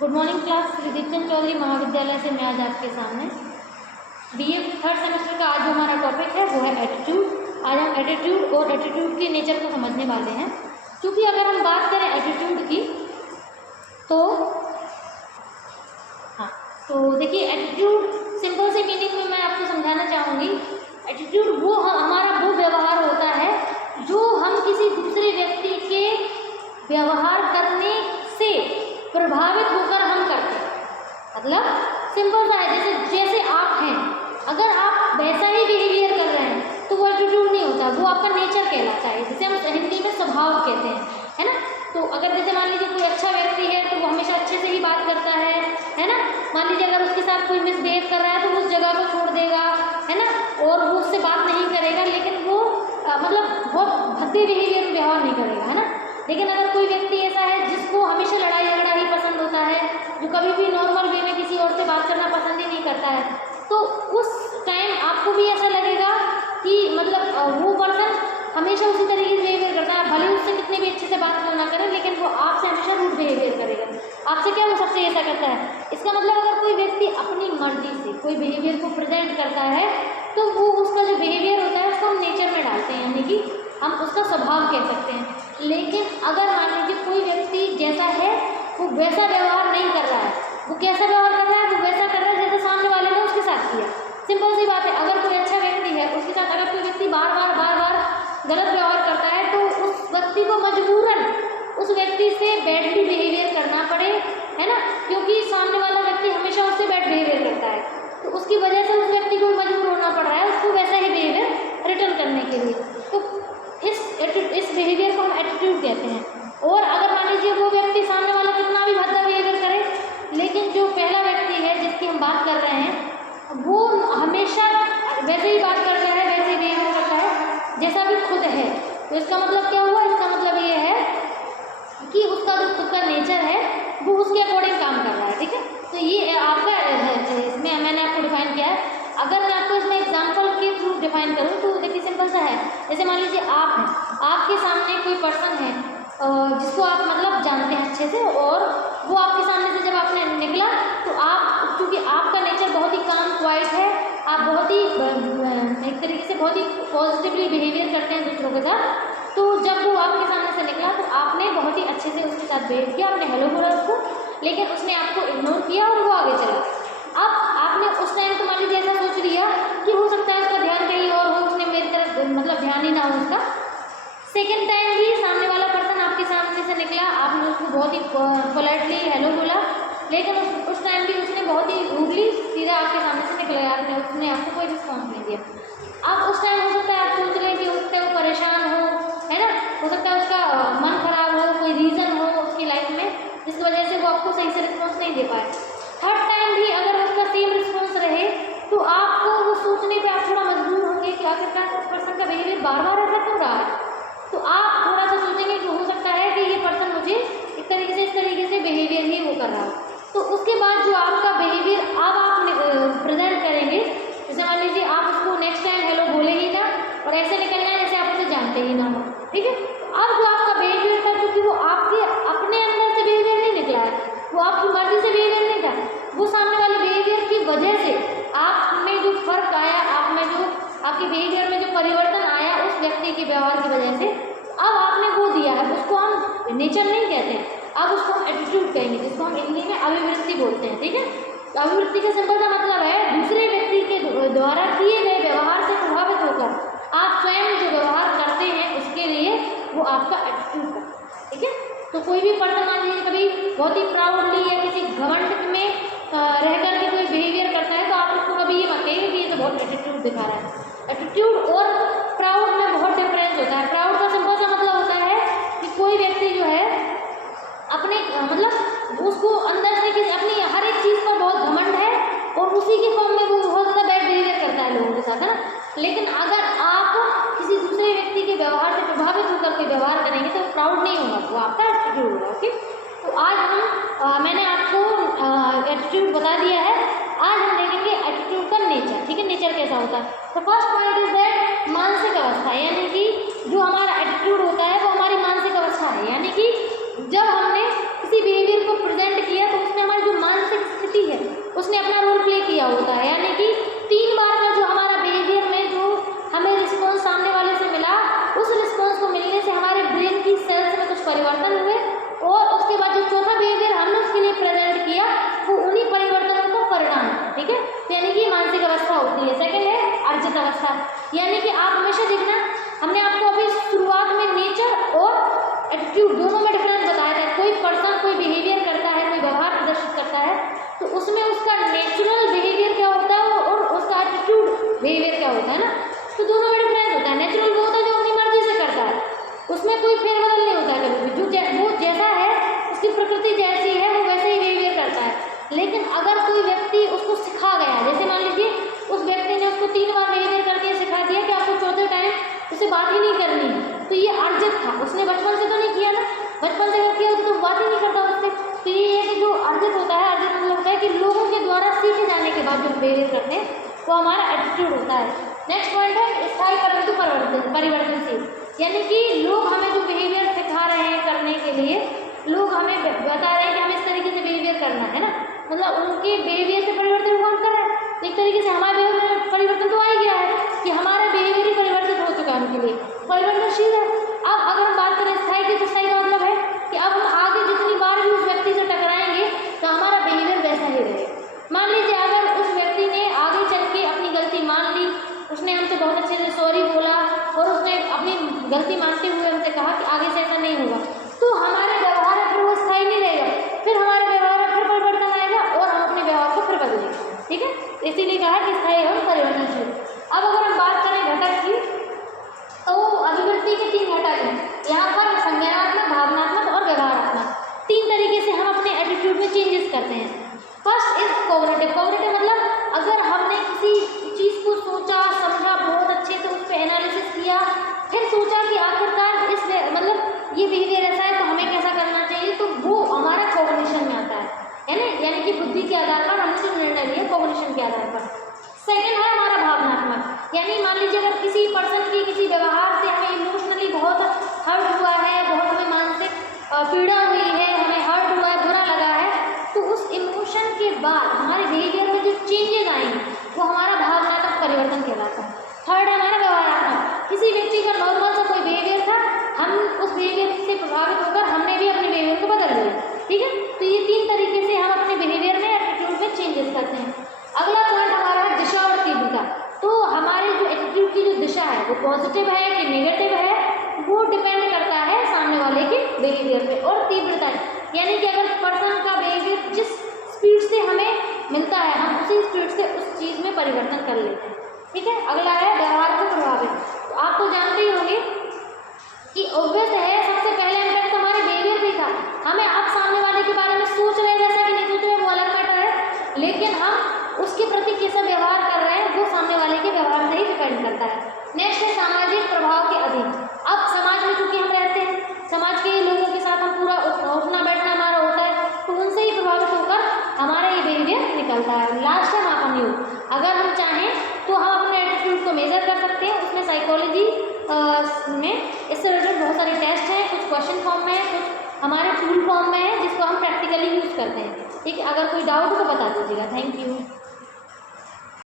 Good morning class. Shri Deepchand Chaudhary Mahavidyalaya से मैं आज आपके सामने बीए थर्ड सेमेस्टर का आज जो हमारा टॉपिक है वो है एटीट्यूड। आज हम एटीट्यूड और एटीट्यूड के नेचर को समझने वाले हैं। क्योंकि अगर हम बात करें एटीट्यूड की तो देखिए एटीट्यूड सिंपल से मीनिंग में मैं आपको समझाना चाहूँगी। एटीट्यूड वो हमारा वो व्यवहार होता है जो हम किसी दूसरे व्यक्ति के व्यवहार करने से प्रभावित होकर हम करते हैं। मतलब सिंपल सा है, जैसे आप हैं, अगर आप वैसा ही बिहेवियर कर रहे हैं तो वो एटीट्यूड नहीं होता, वो आपका नेचर कहलाता है, जिसे हम हिंदी में स्वभाव कहते हैं, है ना। तो अगर जैसे मान लीजिए कोई अच्छा व्यक्ति है तो वो हमेशा अच्छे से ही बात करता है ना। मान लीजिए अगर उसके साथ कोई मिसबिहेव कर रहा है तो वो उस जगह को छोड़ देगा, है ना, और वो उससे बात नहीं करेगा, लेकिन वो मतलब बहुत भद्दे बिहेवियर में व्यवहार नहीं करेगा, है ना। लेकिन अगर कोई व्यक्ति ऐसा है जिसको हमेशा लड़ाई झगड़ा ही पसंद होता है, जो कभी भी नॉर्मल वे में किसी और से बात करना पसंद ही नहीं करता है, तो उस टाइम आपको भी ऐसा लगेगा कि मतलब वो पर्सन हमेशा उसी तरीके से बिहेवियर करता है। भले उससे कितने भी अच्छे से बात क्यों ना करें, लेकिन वो आपसे हमेशा रूड बिहेवियर करेगा। आपसे क्या वो सबसे ऐसा करता है। इसका मतलब अगर कोई व्यक्ति अपनी मर्जी से कोई बिहेवियर को प्रेजेंट करता है तो वो उसका जो बिहेवियर होता है उसको हम नेचर में डालते हैं, यानी कि हम उसका स्वभाव कह सकते हैं। लेकिन अगर मान लीजिए कोई व्यक्ति जैसा है वो वैसा व्यवहार नहीं कर रहा है, वो कैसा व्यवहार कर रहा है, वो वैसा कर रहा है जैसे सामने वाले ने उसके साथ किया। सिंपल सी बात है, अगर कोई अच्छा व्यक्ति है उसके साथ अगर कोई व्यक्ति बार बार गलत व्यवहार करता है तो उस व्यक्ति को मजबूरन उस व्यक्ति से बैडली बिहेवियर करना पड़े, है ना, क्योंकि सामने वाला व्यक्ति हमेशा उससे बैड बिहेवियर करता है, तो उसकी वजह से उस व्यक्ति को मजबूर होना पड़ रहा है उसको वैसा ही बिहेवियर रिटर्न करने के लिए। तो इस बिहेवियर को हम एटीट्यूड कहते हैं। और अगर मान लीजिए वो व्यक्ति सामने वाला कितना भी भद्दा बिहेवियर करे, लेकिन जो पहला व्यक्ति है जिसकी हम बात कर रहे हैं वो हमेशा वैसे ही बात करता है, वैसे ही बिहेवियर करता है जैसा भी खुद है, तो इसका मतलब क्या हुआ, इसका मतलब ये है कि उसका जो खुद का नेचर है वो उसके अकॉर्डिंग काम कर रहा है। ठीक है, तो ये आपका इसमें मैंने आपको डिफाइन किया है। अगर मैं आपको इसमें एग्जांपल के थ्रू डिफाइन करूँ तो देखिए सिंपल सा है। जैसे मान लीजिए आप हैं, आपके सामने कोई पर्सन है जिसको आप मतलब जानते हैं अच्छे से, और वो आपके सामने से जब आपने निकला तो आप, क्योंकि आपका नेचर बहुत ही काम क्वाइट है, आप बहुत ही एक तरीके से बहुत ही पॉजिटिवली बिहेवियर करते हैं दूसरों के साथ, तो जब वो आपके सामने से निकला तो आपने बहुत ही अच्छे से उसके साथ बिहेव किया, आपने हेलो बोला उसको, लेकिन उसने आपको इग्नोर किया और वो आगे चला। अब आपने उस टाइम तो मान लीजिए ऐसा सोच लिया कि हो सकता है उसका ध्यान कहीं और हो, उसने मेरी तरफ मतलब ध्यान ही ना हो उसका। सेकेंड टाइम भी सामने वाला पर्सन आपके सामने से निकला, आपने उसको बहुत ही पोलाइटली हेलो बोला, लेकिन उस टाइम भी उसने बहुत ही रूडली सीधा आपके सामने से निकला, उसने आपको कोई रिस्पॉन्स नहीं दिया। अब उस टाइम हो सकता है आप सोच लें कि हो सकता है वो परेशान हो, है ना, हो सकता है उसका मन खराब हो, कोई रीज़न हो उसकी लाइफ में जिस वजह से वो आपको सही से रिस्पॉन्स नहीं दे पाए। थर्ड टाइम भी अगर उसका सेम रिस्पॉन्स रहे तो आपको वो सोचने पे आप थोड़ा मजबूर होंगे कि आखिरकार उस पर्सन का बिहेवियर बार बार ऐसा क्यों रहा है। तो आप थोड़ा सा सोचेंगे कि हो सकता है कि ये पर्सन मुझे इस तरीके से बिहेवियर ही वो कर रहा हो। तो उसके बाद जो आपका बिहेवियर अब आप प्रेजेंट करेंगे, जैसे मान लीजिए आप उसको नेक्स्ट टाइम हेलो बोले ही ना और ऐसे निकलना है जैसे आप उसे जानते ही ना हो। ठीक है, अब जो आपका बिहेवियर था, क्योंकि वो आपके अपने अंदर से बिहेवियर नहीं निकला है, वो आपकी मर्जी से बिहेवियर नहीं था, वो सामने वाले बिहेवियर की वजह से आप में जो फर्क आया, आप में जो आपके बिहेवियर में जो परिवर्तन आया उस व्यक्ति के व्यवहार की वजह से, अब आपने वो दिया है, उसको हम नेचर नहीं कहते हैं, अब उसको हम एटीट्यूड कहेंगे, जिसको हम हिंदी में अभिवृत्ति बोलते हैं। ठीक है, तो अभिवृत्ति का सिंपल सा मतलब है दूसरे व्यक्ति के द्वारा किए गए व्यवहार से प्रभावित होकर आप स्वयं जो व्यवहार करते हैं उसके लिए वो आपका एटीट्यूड है। ठीक है, तो कोई भी पर्सन मान लीजिए कभी बहुत ही प्राउडली या किसी घमंड में रह करके कोई बिहेवियर करता है तो आप उसको कभी ये मत कहिए कि ये तो बहुत एटीट्यूड दिखा रहा है। एटीट्यूड और प्राउड में बहुत डिफरेंस होता है। प्राउड का सिंपल सा मतलब होता है कि कोई व्यक्ति जो है अपने मतलब उसको अंदर से किसी अपनी हर एक चीज़ पर बहुत घमंड है और उसी के फॉर्म में वो बहुत ज़्यादा बैड बिहेवियर करता है लोगों के साथ, है ना। लेकिन अगर आप किसी दूसरे व्यक्ति के व्यवहार से प्रभावित होकर कोई व्यवहार करेंगे तो प्राउड नहीं होगा, वो आपका एटीट्यूड होगा। ओके, तो आज हम मैंने आपको एटीट्यूड बता दिया है। आज हम देखेंगे एटीट्यूड का नेचर। ठीक है, नेचर कैसा होता है। तो फर्स्ट पॉइंट इज दैट मानसिक अवस्था, यानी कि जो हमारा एटीट्यूड होता है वो हमारी मानसिक अवस्था है, यानी कि जब हमने किसी बिहेवियर को प्रेजेंट किया तो उसमें हमारी अर्जित होता है, अर्जित मतलब होता है कि लोगों के द्वारा सीखे जाने के बाद जो बिहेवियर करते हैं वो हमारा एटीट्यूड होता है। नेक्स्ट पॉइंट है स्थायी परंतु परिवर्तनशील, यानी कि लोग हमें जो बिहेवियर सिखा रहे हैं करने के लिए, लोग हमें बता रहे हैं कि हमें इस तरीके से बिहेवियर करना है ना, मतलब उनके बिहेवियर से परिवर्तन कौन कर रहा है, एक तरीके से हमारे बिहेवियर में परिवर्तन तो आ ही गया है कि हमारा बिहेवियर ही परिवर्तित हो चुका है, उनके लिए परिवर्तनशील है। अब अगर हम बात करें स्थायी की, तो स्थायी का मतलब है कि अब हम आगे जितनी बार भी उस व्यक्ति से टकराएंगे तो हमारा बिहेवियर वैसा ही रहेगा। मान लीजिए अगर उस व्यक्ति ने आगे चल के अपनी गलती मान ली, उसने हमसे बहुत अच्छे से सॉरी बोला और उसने अपनी गलती मानते हुए हमसे कहा कि आगे से ऐसा नहीं होगा, तो हमारे व्यवहार में फिर वो स्थायी नहीं रहेगा, फिर हमारे व्यवहार में फिर परिवर्तन आएगा और हम अपने व्यवहार को फिर बदलेंगे। ठीक है, इसीलिए कहा कि स्थायी और परिवर्तनशील। अब अगर हम बात करें घटक की, तो अभिवृत्ति के 3 घटक हैं यहाँ पर, संज्ञानात्मक, भावनात्मक और व्यवहारात्मक। 3 तरीके से हम अपने एटीट्यूड में चेंजेस करते हैं। First is cognitive. कॉग्निटिव मतलब अगर हमने किसी चीज़ को सोचा समझा, बहुत अच्छे से उस पर एनालिसिस किया, फिर सोचा कि आखिरकार इस मतलब ये बिहेवियर ऐसा है तो हमें कैसा करना चाहिए, तो वो हमारा कॉग्निशन में आता है ना, यानी कि बुद्धि के आधार पर हमने जो निर्णय लिया कॉग्निशन के आधार पर। सेकेंड है हमारा भावनात्मक, यानी मान लीजिए अगर किसी पर्सन की किसी व्यवहार से हमें इमोशनली बहुत हर्ट हुआ है, बहुत हमें मानसिक पीड़ा हुई है, हमें हर्ट हुआ है, बुरा लगा है, तो उस इमोशन के बाद हमारे बिहेवियर में जो चेंजेस आएंगे वो हमारा भावनात्मक परिवर्तन कहलाता है। थर्ड है हमारा व्यवहारात्मक, किसी व्यक्ति का नॉर्मल सा कोई बिहेवियर था, हम उस बिहेवियर से प्रभावित होकर हमने भी अपने बिहेवियर को बदल लिया। ठीक है, तो ये 3 तरीके से हम अपने बिहेवियर में, एटीट्यूड में चेंजेस करते हैं। अगला पॉइंट हमारा है दिशा और तीव्रता। तो हमारे जो एटीट्यूड की जो दिशा है वो पॉजिटिव है कि नेगेटिव है, वो डिपेंड करता है सामने वाले के बिहेवियर पे। और तीव्रता यानी कि अगर पर्सन का बिहेवियर जिस स्पीड से हमें मिलता है हम उसी स्पीड से उस चीज़ में परिवर्तन कर लेते हैं। ठीक है, अगला है व्यवहार को प्रभावित। तो आप तो जानते ही होंगे कि ऑब्वियस है, सबसे पहले इम्पैक्ट तो हमारे बिहेवियर पे था। हमें आप सामने वाले के बारे में सोच रहे हैं जैसा कि नहीं सोच रहे वो अलग मैटर है, लेकिन हम उसके प्रति कैसा व्यवहार कर रहे हैं वो सामने वाले के व्यवहार से ही डिपेंड करता है। नेक्स्ट है सामाजिक प्रभाव के अधीन। अब समाज में चूंकि हम रहते हैं, समाज के लोगों के साथ हम पूरा उठना बैठना हमारा होता है, तो उनसे ही प्रभावित होकर हमारा ये बिहेवियर निकलता है। लास्ट है अपन योग। अगर हम चाहें तो हम अपने एटीट्यूड को मेजर कर सकते हैं, उसमें साइकोलॉजी में इससे रिलेटेड बहुत सारे टेस्ट हैं, कुछ क्वेश्चन फॉर्म में है, कुछ हमारे टूल फॉर्म में है जिसको हम प्रैक्टिकली यूज़ करते हैं। ठीक है, अगर कोई डाउट हो तो बता दीजिएगा। Thank you.